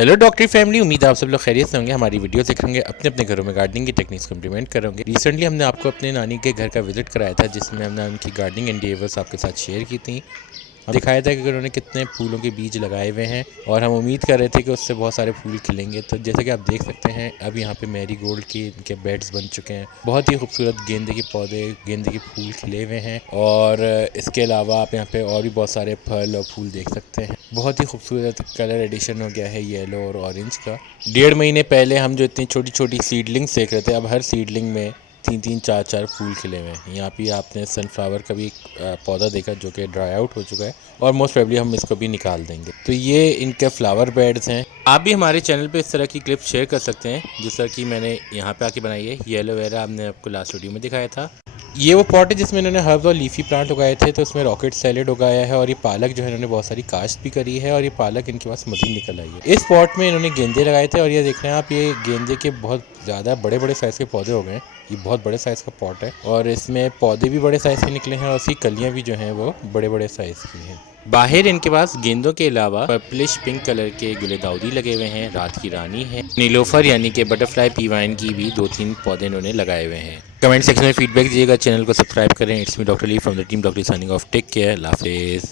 Hello डॉक्टरी family, उम्मीद है आप सब लोग खैरियत से होंगे। हमारी वीडियो देख होंगे, अपने अपने घरों में गार्डनिंग की टेक्निक्स को इम्प्लीमेंट करोगे। रिसेंटली हमने आपको अपने नानी के घर का विजिट कराया था, जिसमें हमने उनकी गार्डनिंग एंडिएवर्स आपके साथ शेयर की थी। दिखाया था कि उन्होंने कितने फूलों के बीज लगाए हुए हैं और हम उम्मीद कर रहे थे कि उससे बहुत सारे फूल खिलेंगे। तो जैसे कि आप देख सकते हैं, अब यहाँ पे मैरीगोल्ड के इनके बेड्स बन चुके हैं। बहुत ही खूबसूरत गेंदे के पौधे, गेंदे के फूल खिले हुए हैं और इसके अलावा आप यहाँ पे और भी बहुत सारे फल और फूल देख सकते हैं। बहुत ही खूबसूरत कलर एडिशन हो गया है येलो और ऑरेंज का। 1.5 महीने पहले हम जो इतनी छोटी छोटी सीडलिंग्स देख रहे थे, अब हर सीडलिंग में 3-3, 4-4 फूल खिले हुए हैं। यहाँ पे आपने सनफ्लावर का भी पौधा देखा जो कि ड्राई आउट हो चुका है और मोस्ट प्रोबेबली हम इसको भी निकाल देंगे। तो ये इनके फ्लावर बेड्स हैं। आप भी हमारे चैनल पे इस तरह की क्लिप शेयर कर सकते हैं, जिस तरह की मैंने यहाँ पे आके बनाई है। ये एलोवेरा हमने आपको लास्ट वीडियो में दिखाया था। ये वो पॉट है जिसमें इन्होंने हर्ब और लीफी प्लांट उगाए थे। तो उसमें रॉकेट सैलेड उगाया है और ये पालक जो है इन्होंने बहुत सारी काश्त भी करी है और ये पालक इनके पास मज़ीद निकल आई है। इस पॉट में इन्होंने गेंदे लगाए थे और ये देख रहे हैं आप, ये गेंदे के बहुत ज़्यादा बड़े बड़े साइज़ के पौधे हो गए हैं। ये बहुत बड़े साइज़ का पॉट है और इसमें पौधे भी बड़े साइज़ के निकले हैं और उसकी कलियाँ भी जो हैं वो बड़े बड़े साइज़ की हैं। बाहर इनके पास गेंदों के अलावा पर्पलिश पिंक कलर के गुलदाउदी लगे हुए हैं, रात की रानी है, नीलोफर यानी कि बटरफ्लाई पी वाइन की भी 2-3 पौधे इन्होंने लगाए हुए हैं। कमेंट सेक्शन में फीडबैक दीजिएगा, चैनल को सब्सक्राइब करें। It's me doctor Lee from the team doctor signing off. Take care, अल्लाह हाफिज़।